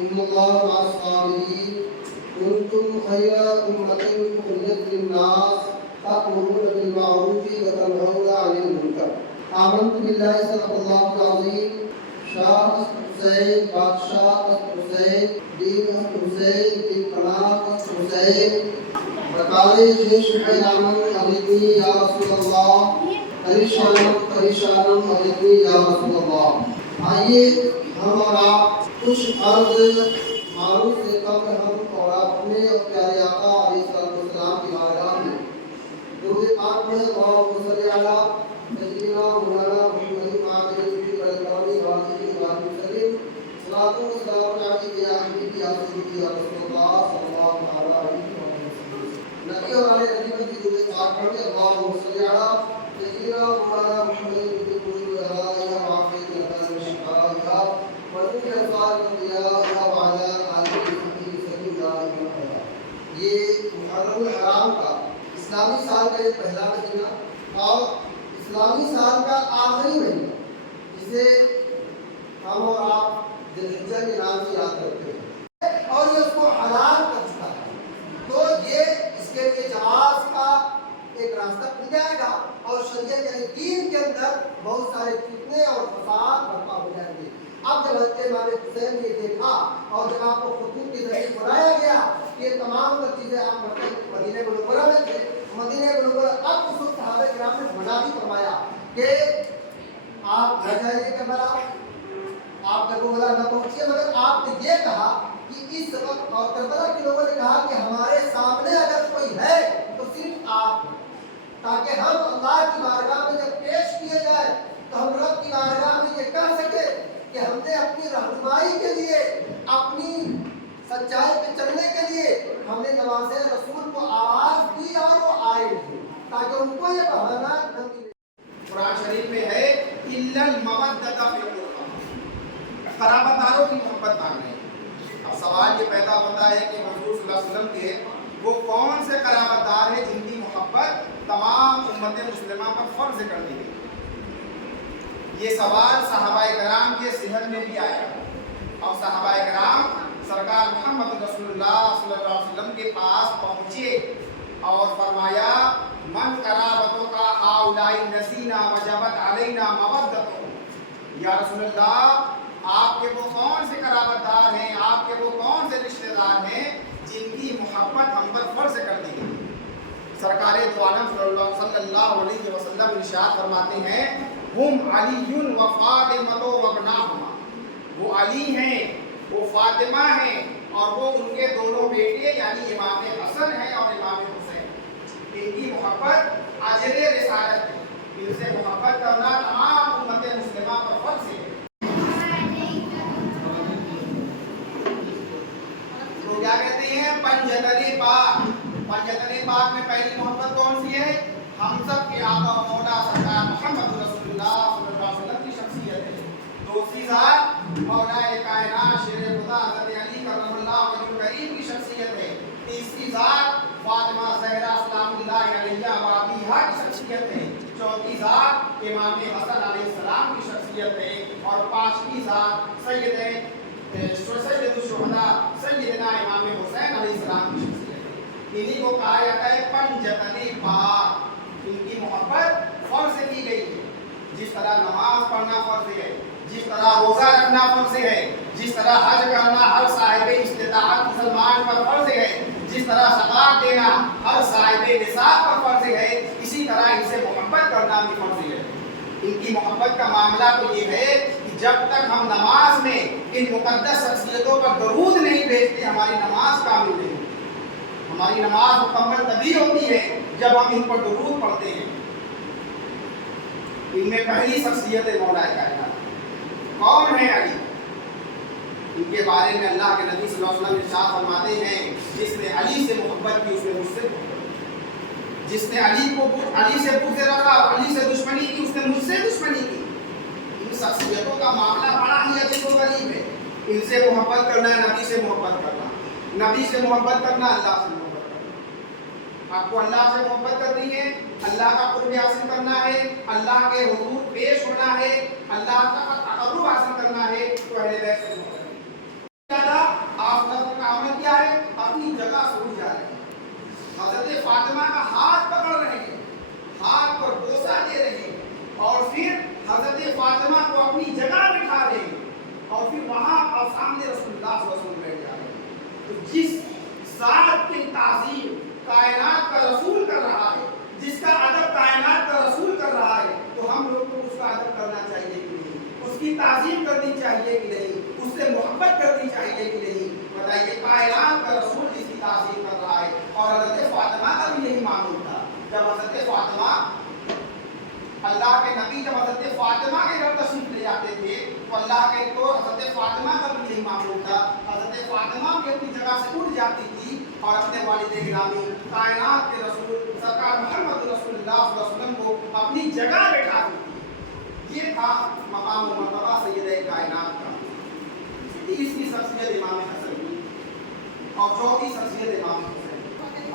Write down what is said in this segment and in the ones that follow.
إن الله مع الصابرين كنتم خير أمة أخرجت للناس تأمرون بالمعروف وتنهون عن المنكر. آمنت بالله صدق الله العظيم. شاہ حسین بادشاہ حسین دین حسین دین پناہ حسین بکالے جیش حیرانم علیمی یا رسول اللہ پریشانم علیمی یا رسول اللہ. آئیے ہم اور آپ کچھ عرض معروف سے قبل ہم اور اپنے اور پیارے آقا علیہ السلام کی بارگاہ میں درود پاک میں اللہم صلی علی سیدنا مولانا محمد ماجد الکرمی وعلیہ وسلم صلاۃ و سلام علیک یا حبیبی یا سیدی یا رسول اللہ صلی اللہ علیہ وسلم. نبی اور آل نبی کی درود پاک پڑھ کے اللہم صلی علی سیدنا مولانا محمد الکرمی وعلیہ یہ محرم الحرام کا اسلامی سال کا یہ پہلا مہینہ اور اسلامی سال کا آخری مہینہ جسے ہم اور آپ ذی الحجہ کے نام سے یاد کرتے ہیں اور یہ اس کو حلال کر چکا ہے. تو یہ اس کے لیے جواز کا ایک راستہ کھل جائے گا اور شریعت یعنی دین کے اندر بہت سارے فتنے اور فساد برپا ہو جائیں گے. اب جب حضرت امام حسین نے دیکھا اور جب آپ کو خطوط کے ذریعے بلایا گیا کہ یہ تمام چیزیں آپ مدینہ منورہ میں تھے, مدینہ منورہ اب اس وقت صحابہ کرام نے منع بھی فرمایا کہ آپ گھر جائیے کربلا, آپ کربلا نہ پہنچیے, مگر آپ نے یہ کہا کہ اس وقت اور کربلا کے لوگوں نے کہا کہ ہمارے سامنے اگر کوئی ہے تو صرف آپ, تاکہ ہم اللہ کی بارگاہ میں جب پیش کیے جائے تو ہم رب کی بارگاہ میں یہ کہہ سکے کہ ہم نے اپنی رہنمائی کے لیے, اپنی سچائی پہ چلنے کے لیے ہم نے نماز رسول کو آواز دی اور وہ آئے تھے, تاکہ ان کو یہ بہانہ نہ ملے. قرآن شریف میں ہے الا المودۃ فی القربى, قرابت داروں کی محبت مانگنے. اب سوال یہ پیدا ہوتا ہے کہ حضور صلی اللہ علیہ وسلم کے وہ کون سے قرابت دار ہیں جن کی محبت تمام امت مسلمہ پر فرض کر دی گئی. یہ سوال صحابہ کرام کے ذہن میں بھی آیا اور صحابہ کرام سرکار محمد رسول اللہ صلی اللہ علیہ وسلم کے پاس پہنچے اور فرمایا من قرابتوں کا ہؤلاء نسینا وجبت علینا مودتہ. یا رسول اللہ آپ کے وہ کون سے قرابت دار ہیں, آپ کے وہ کون سے رشتہ دار ہیں جن کی محبت ہم پر فرض کر دی گئی. سرکار دو عالم صلی اللہ علیہ وسلم ارشاد فرماتے ہیں ہم علی و فاطمہ و ابناہما, وہ علی ہیں, وہ فاطمہ ہیں اور وہ ان کے دونوں بیٹے یعنی امام حسن ہیں اور امام حسین. ان کی محبت اجر رسالت ہے, ان سے محبت کرنا تمام امت مسلمہ پر فرض ہے. تو کیا کہتے ہیں پنجتن پاک, پنجتن پاک میں پہلی محبت کون سی ہے؟ ہم سب کے آقا و مولا سرکار محمد رسول اللہ صلی اللہ علیہ وسلم کی شخصیت ہے. دوسری ذات مولا کائنات شیر خدا حضرت علی کرم اللہ وجہ کریم کی شخصیت ہے. تیسری ذات فاطمہ زہرا سلام اللہ علیہا و ابیہا کی شخصیت ہے. چوتھی ذات امام حسن علیہ السلام کی شخصیت ہے. اور پانچویں ذات سید الشہداء سیدنا امام حسین علیہ السلام کی شخصیت ہے. انہی کو کہا جاتا ہے پنجتن پاک. ان کی محبت فرض کی گئی ہے. جس طرح نماز پڑھنا فرض ہے, جس طرح روزہ رکھنا فرض ہے, جس طرح حج کرنا ہر صاحب استطاعت مسلمان پر فرض ہے, جس طرح زکات دینا ہر صاحب نصاب پر فرض ہے, اسی طرح ان سے محبت کرنا بھی فرض ہے. ان کی محبت کا معاملہ تو یہ ہے کہ جب تک ہم نماز میں ان مقدس شخصیتوں پر درود نہیں بھیجتے ہماری نماز کامل نہیں ہوتی. ہماری نماز مکمل تبھی ہوتی ہے جب ہم ان پر درود پڑھتے ہیں. ان میں پہلی شخصیت ہے مولا کائنات. کون ہے علی؟ ان کے بارے میں اللہ کے نبی صلی اللہ علیہ وسلم ارشاد فرماتے ہیں جس نے علی سے محبت کی اس نے مجھ سے محبت کی. جس نے علی سے بغض رکھا اور علی سے دشمنی کی اس نے مجھ سے دشمنی کی. ان شخصیتوں کا معاملہ بڑا ہی عجیب و غریب ہے. ان سے محبت کرنا ہے نبی سے محبت کرنا, نبی سے محبت کرنا اللہ سے محبت کرنا. آپ کو اللہ سے محبت کرنی ہے, اللہ کا قرب حاصل کرنا ہے, اللہ کے حضور پیش ہونا ہے, اللہ کا تقرب حاصل کرنا ہے تو اہل بیت سے محبت अल्लाह के नबी जब हज़रत फातिमा के घर तशरीफ ले जाते थे तो अल्लाह के तो हज़रत फातिमा का भी यही मामूल था। हज़रत फातिमा भी अपनी जगह से उठ जाती थी और अपने वालिद गिरामी कायनात के रसूल सरकार मोहम्मद रसूलुल्लाह सल्लल्लाहु अलैहि वसल्लम को अपनी जगह बैठा देती। ये था मकाम व मर्तबा सय्यद कायनात का। इसकी शख्सियत इमाम हसन की और चौथी शख्सियत इमाम हुसैन।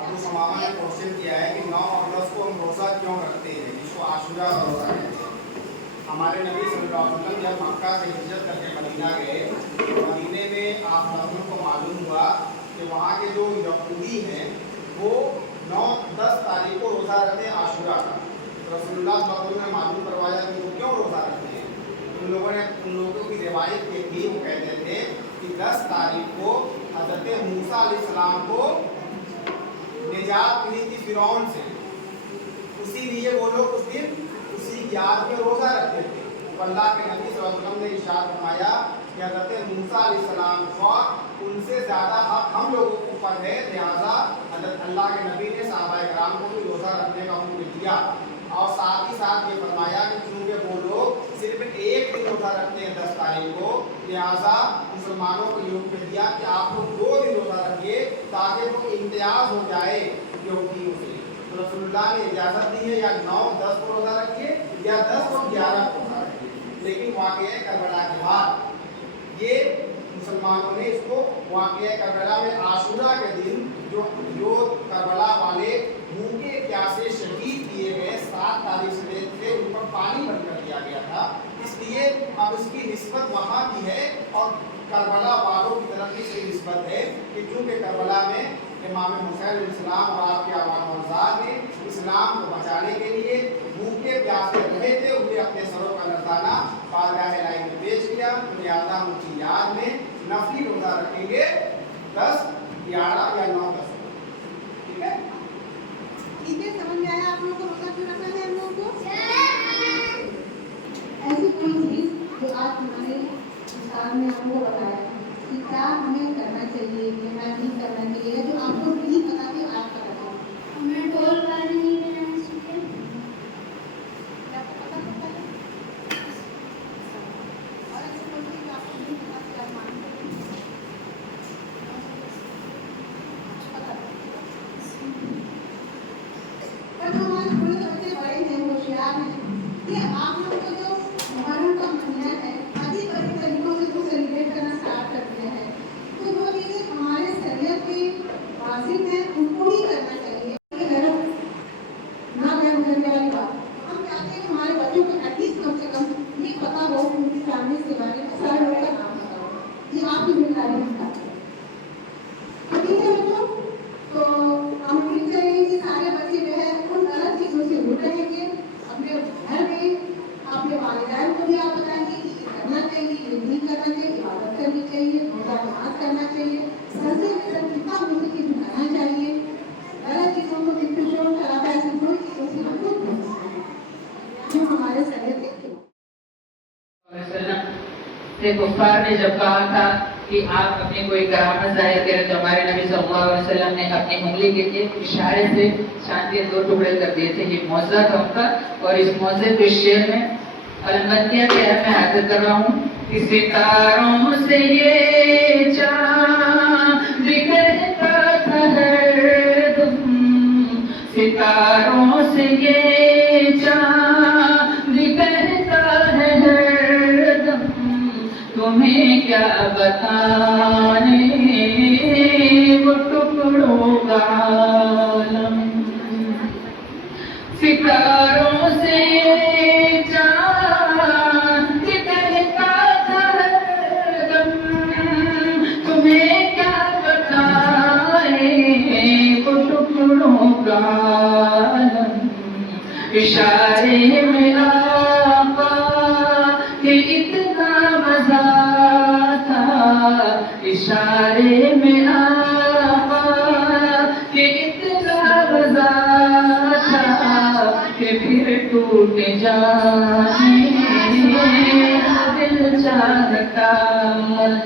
अबू समामा ने क्वेश्चन किया है कि 9 और 10 को हम रोज़ा क्यों रखते हैं, जिसको आशूरा का रोज़ा कहते हैं। हमारे नबी सल्लल्लाहु अलैहि वसल्लम जब मक्का से हिजरत करके मदीना गए तो मदीने में आप लोगों को मालूम हुआ कि वहाँ के जो यहूदी हैं वो 9-10 तारीख को रोज़ा रखते हैं आशूरा का। तो रसूलुल्लाह सल्लल्लाहु अलैहि वसल्लम ने मालूम करवाया कि वो क्यों रोज़ा रखते हैं। उन लोगों की रिवायत ये थी, वो कहते थे कि 10 तारीख को हज़रत मूसा अलैहिस्सलाम को निजात मिली थी फिरौन से, इसीलिए वो लोग उस दिन उसी याद में रोज़ा रखते थे। तो अल्लाह के नबी सल्लल्लाहु अलैहि वसल्लम ने इरशाद फरमाया कि हज़रत मूसा अलैहिस्सलाम को उनसे ज़्यादा हक हम लोगों के ऊपर है, लिहाजा हज़रत अल्लाह के नबी ने सहाबाए किराम को भी रोज़ा रखने का हुक्म दिया। और साथ ही साथ ये फरमाया कि चूँकि वो लोग सिर्फ एक दिन रोज़ा रखते हैं 10 तारीख को, लिहाजा मुसलमानों को ये हुक्म दिया कि आप लोग 2 दिन रोज़ा रखिए ताकि वो इम्तियाज़ हो जाए यहूदियों से। तो रसूलुल्लाह ने इजाज़त दी है या 9-10 को रोज़ा रखिए या 10 और 11 को रोज़ा रखिए। लेकिन वाक़या करबला के बाद ये मुसलमानों ने इसको वाक़या करबला में आशूरा के दिन जो करबला वाले भूखे प्यासे शहीद किए गए 7 तारीख से लेकर उन पर पानी बंद कर दिया गया था, इसलिए अब उसकी निस्बत वहाँ भी है और करबला वालों की तरफ भी इसकी निस्बत है कि चूँकि करबला में इमाम हुसैन अलैहिस्सलाम और आपके आवाज़ ने इस्लाम को बचाने के लिए भूखे प्यासे रहे थे, उन्हें अपने सरों का नजराना बारगाह इलाही में पेश किया। तो लिहाजा उनकी याद में नफली रोज़ा रखेंगे 10, 11 या 9, 10। ठीक है, ठीक है, समझ में आया आप लोगों को रोज़ा क्यों रखना है हम लोगों को? ऐसी कोई चीज़ जो आज हमारे उस्ताद ने हमको बताया कि क्या हमें करना चाहिए, क्या नहीं करना चाहिए, जो आपको नहीं पता थी आप पता था। हमें ढोल वाले नहीं बजाना सीखे। आपको पता होता है और ऐसी कोई चीज़ आपको नहीं पता थी आप मानते पता पर जो हमारे थोड़े से बच्चे बड़े हैं, होशियार हैं, कि आप लोग को जो मुहर्रम का महीना है अजीब अजीब तरीकों से उसको सेलिब्रेट करना स्टार्ट कर दिया है। तो जो चीज़ें हमारे शरीयत के वाजिब हैं उनको ही करना चाहिए। ना गैर गुजरने वाली बात, हम चाहते हैं हमारे बच्चों को एटलीस्ट कम से कम ये पता हो कि उनकी फैमिली के बारे में सारे लोगों का नाम पता हो। ये आपकी जिम्मेदारी है। तो ठीक है बच्चों, तो हम उम्मीद करेंगे कि सारे बच्चे जो है उन गलत चीज़ों से दूर रहेंगे। अपने घर में अपने वालिदैन को भी आप बताएंगे कि ये करना चाहिए, ये नहीं करना चाहिए, इबादत करनी चाहिए, रोज़ा नमाज करना चाहिए, सजदे में सर कितना हो सके झुकाना चाहिए, गलत चीज़ों को दिक्कतों खराब ऐसी कोई चीज़ों से हम दूर रहना चाहिए जो हमारे शरीर से कुफ्फार ने जब कहा था कि आप अपनी कोई करामत जाहिर करें, तो हमारे नबी सल्लल्लाहु अलैहि वसल्लम ने अपनी उंगली के एक इशारे से चांद के 2 टुकड़े कर दिए थे। ये मौज़ा था उनका, और इस मौज़े को शेर में अलमतिया के मैं हाजिर कर रहा हूँ कि सितारों से ये चांद दिखता था हरदम, सितारों से ये चांद दिखता है हरदम, तुम्हें क्या बताने वो टुकड़ों का आलम, सितारों से चांद दिखता था हरदम, तुम्हें क्या बताए वो टुकड़ों का आलम, इशारे में आका के इतना मजा था, इशारे में आका के इतना मजा था कि फिर टूट जाने दिल चाहता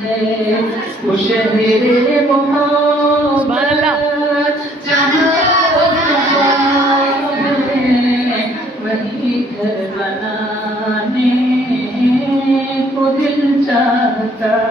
है, वो शहरे मोहब्बत जहाँ वही گھر بنانے کو دل چاہتا